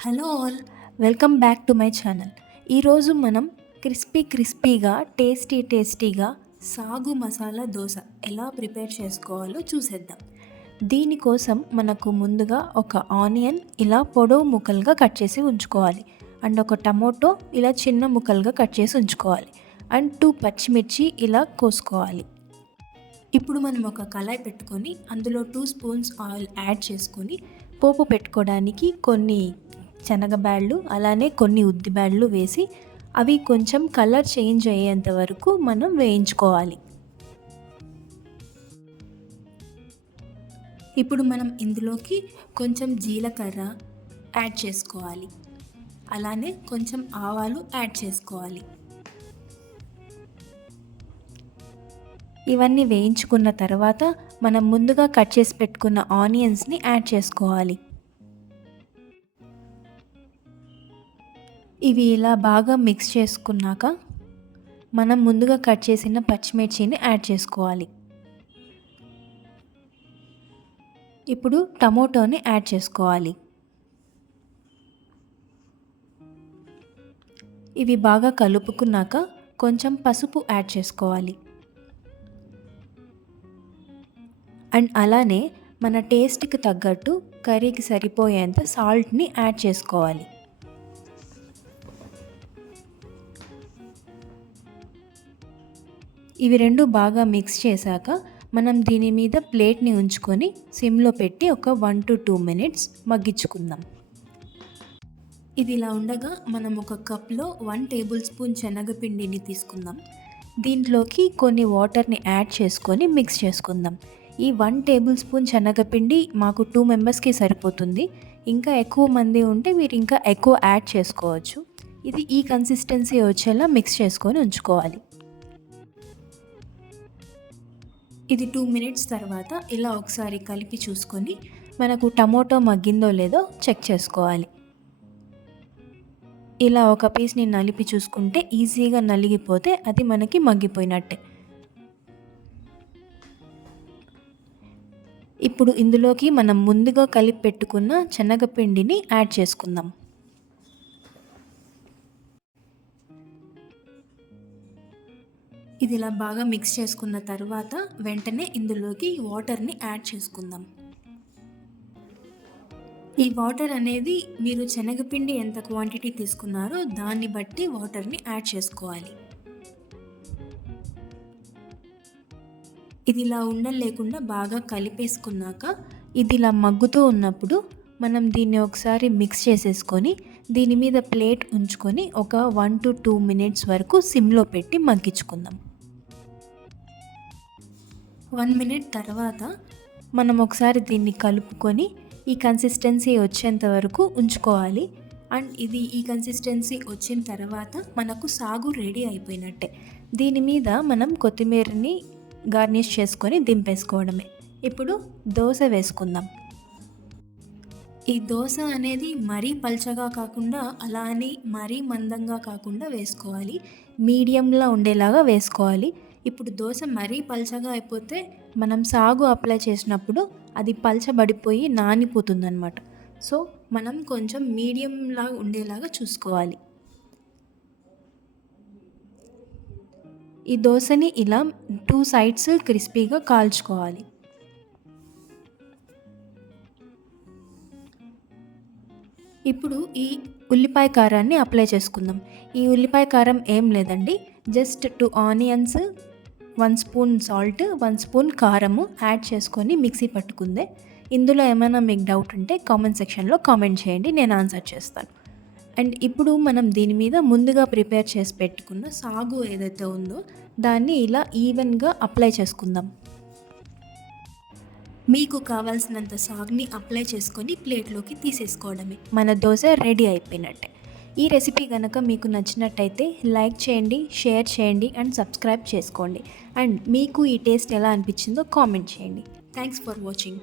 Hello all welcome back to my channel. ఈరోజు మనం crispy క్రిస్పీగా టేస్టీ టేస్టీగా సాగు మసాలా దోశ ఎలా ప్రిపేర్ చేసుకోవాలో చూసేద్దాం. దీనికోసం మనకు ముందుగా ఒక ఆనియన్ ఇలా పొడవు ముక్కలుగా కట్ చేసి ఉంచుకోవాలి. అండ్ ఒక టమోటో ఇలా చిన్న ముక్కలుగా కట్ చేసి ఉంచుకోవాలి. అండ్ టూ పచ్చిమిర్చి ఇలా కోసుకోవాలి. ఇప్పుడు మనం ఒక కళాయి పెట్టుకొని అందులో టూ స్పూన్స్ ఆయిల్ యాడ్ చేసుకొని పోపు పెట్టుకోవడానికి కొన్ని శనగబ్యాళ్ళు అలానే కొన్ని ఉద్ది బ్యాళ్ళు వేసి అవి కొంచెం కలర్ చేంజ్ అయ్యేంత వరకు మనం వేయించుకోవాలి. ఇప్పుడు మనం ఇందులోకి కొంచెం జీలకర్ర యాడ్ చేసుకోవాలి. అలానే కొంచెం ఆవాలు యాడ్ చేసుకోవాలి. ఇవన్నీ వేయించుకున్న తర్వాత మనం ముందుగా కట్ చేసి పెట్టుకున్న ఆనియన్స్ని యాడ్ చేసుకోవాలి. ఇవి ఇలా బాగా మిక్స్ చేసుకున్నాక మనం ముందుగా కట్ చేసిన పచ్చిమిర్చిని యాడ్ చేసుకోవాలి. ఇప్పుడు టమోటోని యాడ్ చేసుకోవాలి. ఇవి బాగా కలుపుకున్నాక కొంచెం పసుపు యాడ్ చేసుకోవాలి. అండ్ అలానే మన టేస్ట్కి తగ్గట్టు కర్రీకి సరిపోయేంత సాల్ట్ని యాడ్ చేసుకోవాలి. ఇవి రెండు బాగా మిక్స్ చేశాక మనం దీని మీద ప్లేట్ని ఉంచుకొని సిమ్లో పెట్టి ఒక వన్ టు టూ మినిట్స్ మగ్గించుకుందాం. ఇది ఇలా ఉండగా మనం ఒక కప్లో వన్ టేబుల్ స్పూన్ శనగపిండిని తీసుకుందాం. దీంట్లోకి కొన్ని వాటర్ని యాడ్ చేసుకొని మిక్స్ చేసుకుందాం. ఈ వన్ టేబుల్ స్పూన్ శనగపిండి మాకు టూ మెంబర్స్కి సరిపోతుంది. ఇంకా ఎక్కువ మంది ఉంటే మీరు ఇంకా ఎక్కువ యాడ్ చేసుకోవచ్చు. ఇది ఈ కన్సిస్టెన్సీ వచ్చేలా మిక్స్ చేసుకొని ఉంచుకోవాలి. ఇది టూ మినిట్స్ తర్వాత ఇలా ఒకసారి కలిపి చూసుకొని మనకు టమోటో మగ్గిందో లేదో చెక్ చేసుకోవాలి. ఇలా ఒక పీస్ని నలిపి చూసుకుంటే ఈజీగా నలిగిపోతే అది మనకి మగ్గిపోయినట్టే. ఇప్పుడు ఇందులోకి మనం ముందుగా కలిపి పెట్టుకున్న శనగపిండిని యాడ్ చేసుకుందాం. ఇది ఇలా బాగా మిక్స్ చేసుకున్న తర్వాత వెంటనే ఇందులోకి వాటర్ని యాడ్ చేసుకుందాం. ఈ వాటర్ అనేది మీరు శనగపిండి ఎంత క్వాంటిటీ తీసుకున్నారో దాన్ని బట్టి వాటర్ని యాడ్ చేసుకోవాలి. ఇది ఇలా ఉండలు లేకుండా బాగా కలిపేసుకున్నాక ఇది ఇలా మగ్గుతూ ఉన్నప్పుడు మనం దీన్ని ఒకసారి మిక్స్ చేసేసుకొని దీని మీద ప్లేట్ ఉంచుకొని ఒక వన్ టు టూ మినిట్స్ వరకు సిమ్లో పెట్టి మగ్గించుకుందాం. వన్ మినిట్ తర్వాత మనం ఒకసారి దీన్ని కలుపుకొని ఈ కన్సిస్టెన్సీ వచ్చేంత వరకు ఉంచుకోవాలి. అండ్ ఇది ఈ కన్సిస్టెన్సీ వచ్చిన తర్వాత మనకు సాగు రెడీ అయిపోయినట్టే. దీని మీద మనం కొత్తిమీరని గార్నిష్ చేసుకొని దింపేసుకోవడమే. ఇప్పుడు దోశ వేసుకుందాం. ఈ దోశ అనేది మరీ పల్చగా కాకుండా అలా అని మరీ మందంగా కాకుండా వేసుకోవాలి. మీడియంలో ఉండేలాగా వేసుకోవాలి. ఇప్పుడు దోశ మరీ పల్చగా అయిపోతే మనం సాగు అప్లై చేసినప్పుడు అది పల్చబడిపోయి నానిపోతుందన్నమాట. సో మనం కొంచెం మీడియంలా ఉండేలాగా చూసుకోవాలి. ఈ దోశని ఇలా టూ సైడ్స్ క్రిస్పీగా కాల్చుకోవాలి. ఇప్పుడు ఈ ఉల్లిపాయ కారాన్ని అప్లై చేసుకుందాం. ఈ ఉల్లిపాయ కారం ఏం లేదండి. Just two onions one spoon salt one spoon కారము యాడ్ చేసుకొని మిక్సీ పట్టుకుందే. ఇందులో ఏమైనా మీకు డౌట్ ఉంటే కామెంట్ సెక్షన్లో కామెంట్ చేయండి నేను ఆన్సర్ చేస్తాను. అండ్ ఇప్పుడు మనం దీని మీద ముందుగా ప్రిపేర్ చేసి పెట్టుకున్న సాగు ఏదైతే ఉందో దాన్ని ఇలా ఈవెన్గా అప్లై చేసుకుందాం. మీకు కావాల్సినంత సాగుని అప్లై చేసుకొని ప్లేట్లోకి తీసేసుకోవడమే. మన దోశ రెడీ అయిపోయినట్టే. ఈ రెసిపీ కనుక మీకు నచ్చినట్టయితే లైక్ చేయండి షేర్ చేయండి అండ్ సబ్స్క్రైబ్ చేసుకోండి. అండ్ మీకు ఈ టేస్ట్ ఎలా అనిపించిందో కామెంట్ చేయండి. Thanks for watching